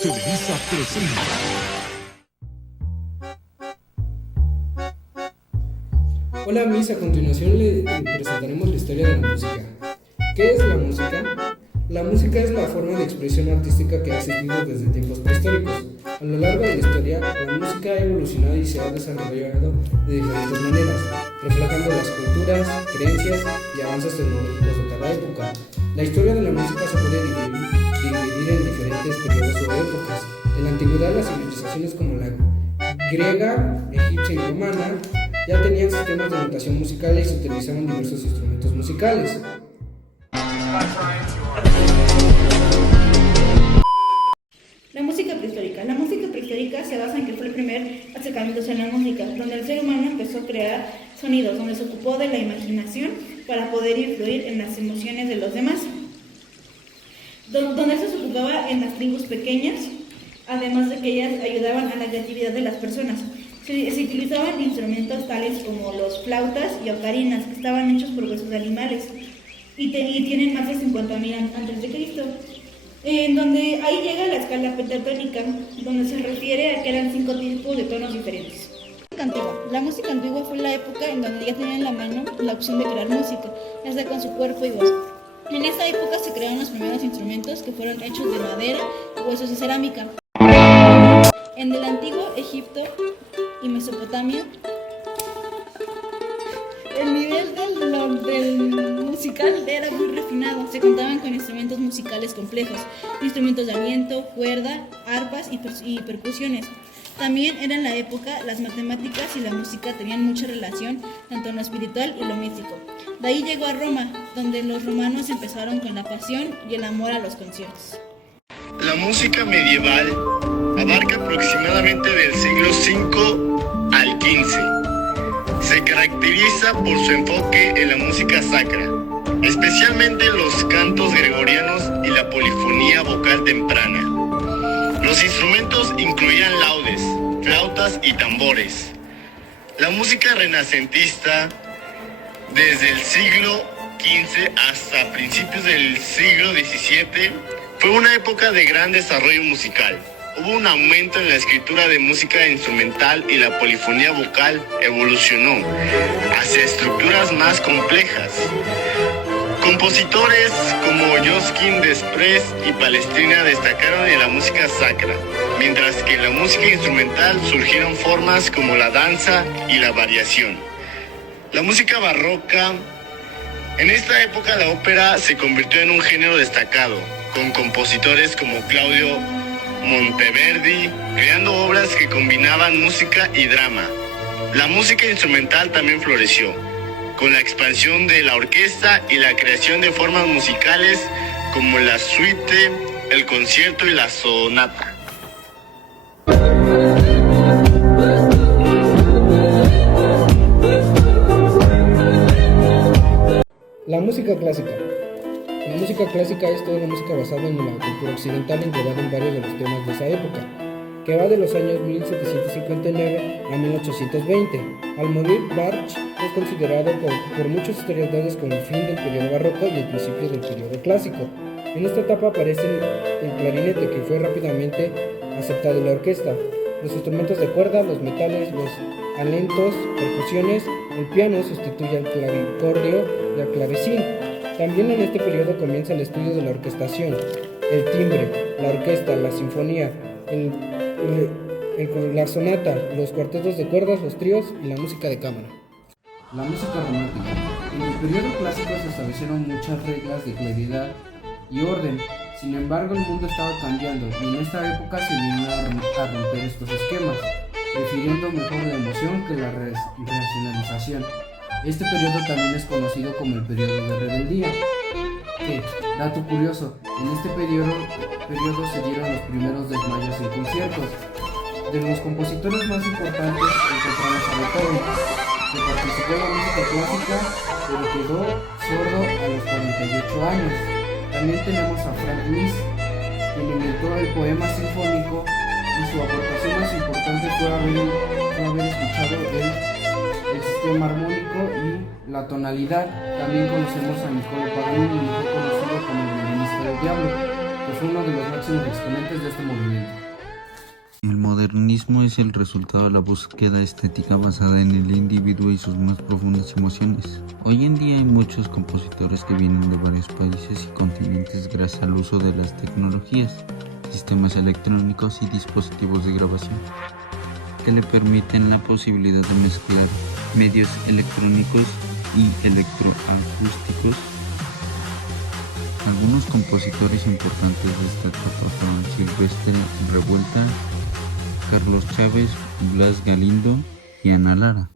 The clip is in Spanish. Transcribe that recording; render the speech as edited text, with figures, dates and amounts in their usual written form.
Televisa presenta. Hola mis, a continuación le presentaremos la historia de la música. ¿Qué es la música? La música es la forma de expresión artística que ha existido desde tiempos prehistóricos. A lo largo de la historia, la música ha evolucionado y se ha desarrollado de diferentes maneras, reflejando las culturas, creencias y avances tecnológicos de cada época. La historia de la música se puede dividir en diferentes periodos o épocas. En la antigüedad, las civilizaciones como la griega, egipcia y romana ya tenían sistemas de notación musical y se utilizaban diversos instrumentos musicales. La música prehistórica. La música prehistórica se basa en que fue el primer acercamiento a la música, donde el ser humano empezó a crear sonidos, donde se ocupó de la imaginación para poder influir en las emociones de los demás. Donde eso se ocupaba en las tribus pequeñas, además de que ellas ayudaban a la creatividad de las personas. Se utilizaban instrumentos tales como los flautas y ocarinas, que estaban hechos por huesos de animales y tienen más de 50.000 antes de Cristo. En donde ahí llega la escala pentatónica, donde se refiere a que eran 5 tipos de tonos diferentes. La música antigua fue la época en donde ya tenían en la mano la opción de crear música, ya sea con su cuerpo y voz. En esta época se crearon los primeros instrumentos que fueron hechos de madera, huesos y cerámica. En el antiguo Egipto y Mesopotamia, el nivel del musical era muy refinado. Se contaban con instrumentos musicales complejos, instrumentos de viento, cuerda, arpas y percusiones. También era en la época las matemáticas y la música tenían mucha relación, tanto en lo espiritual y lo místico. De ahí llegó a Roma, donde los romanos empezaron con la pasión y el amor a los conciertos. La música medieval abarca aproximadamente del siglo V al XV. Se caracteriza por su enfoque en la música sacra, especialmente los cantos gregorianos y la polifonía vocal temprana. Los instrumentos incluían laudes, flautas y tambores. La música renacentista, desde el siglo XV hasta principios del siglo XVII, fue una época de gran desarrollo musical. Hubo un aumento en la escritura de música instrumental y la polifonía vocal evolucionó hacia estructuras más complejas. Compositores como Josquin Desprez y Palestrina destacaron en la música sacra, mientras que en la música instrumental surgieron formas como la danza y la variación. La música barroca. En esta época la ópera se convirtió en un género destacado, con compositores como Claudio Monteverdi, creando obras que combinaban música y drama. La música instrumental también floreció, con la expansión de la orquesta y la creación de formas musicales como la suite, el concierto y la sonata. La música clásica. La música clásica es toda la música basada en la cultura occidental englobada en varios de los temas de esa época, que va de los años 1759 a 1820. Al morir, Bach es considerado por muchos historiadores como el fin del periodo barroco y el principio del periodo clásico. En esta etapa aparece el clarinete, que fue rápidamente aceptado en la orquesta, los instrumentos de cuerda, los metales, los alentos, percusiones. El piano sustituye al clavicordio y al clavecín. También en este periodo comienza el estudio de la orquestación, el timbre, la orquesta, la sinfonía, la sonata, los cuartetos de cuerdas, los tríos y la música de cámara. La música romántica. En el periodo clásico se establecieron muchas reglas de claridad y orden. Sin embargo, el mundo estaba cambiando y en esta época se vino a romper estos esquemas, prefiriendo mejor la emoción que la racionalización. Este periodo también es conocido como el periodo de rebeldía. Dato curioso, en este periodo se dieron los primeros desmayos en conciertos. De los compositores más importantes encontramos a Beethoven, que participó en la música clásica, pero quedó sordo a los 48 años. También tenemos a Franz Liszt, quien inventó el poema sinfónico, y su aportación más importante fue haber escuchado el sistema armónico y la tonalidad. También conocemos a Niccolò Paganini, mejor conocido como el violinista del diablo, que fue uno de los máximos exponentes de este movimiento. El modernismo es el resultado de la búsqueda estética basada en el individuo y sus más profundas emociones. Hoy en día hay muchos compositores que vienen de varios países y continentes gracias al uso de las tecnologías, sistemas electrónicos y dispositivos de grabación, que le permiten la posibilidad de mezclar medios electrónicos y electroacústicos. Algunos compositores importantes de esta etapa fueron Silvestre Revuelta, Carlos Chávez, Blas Galindo y Ana Lara.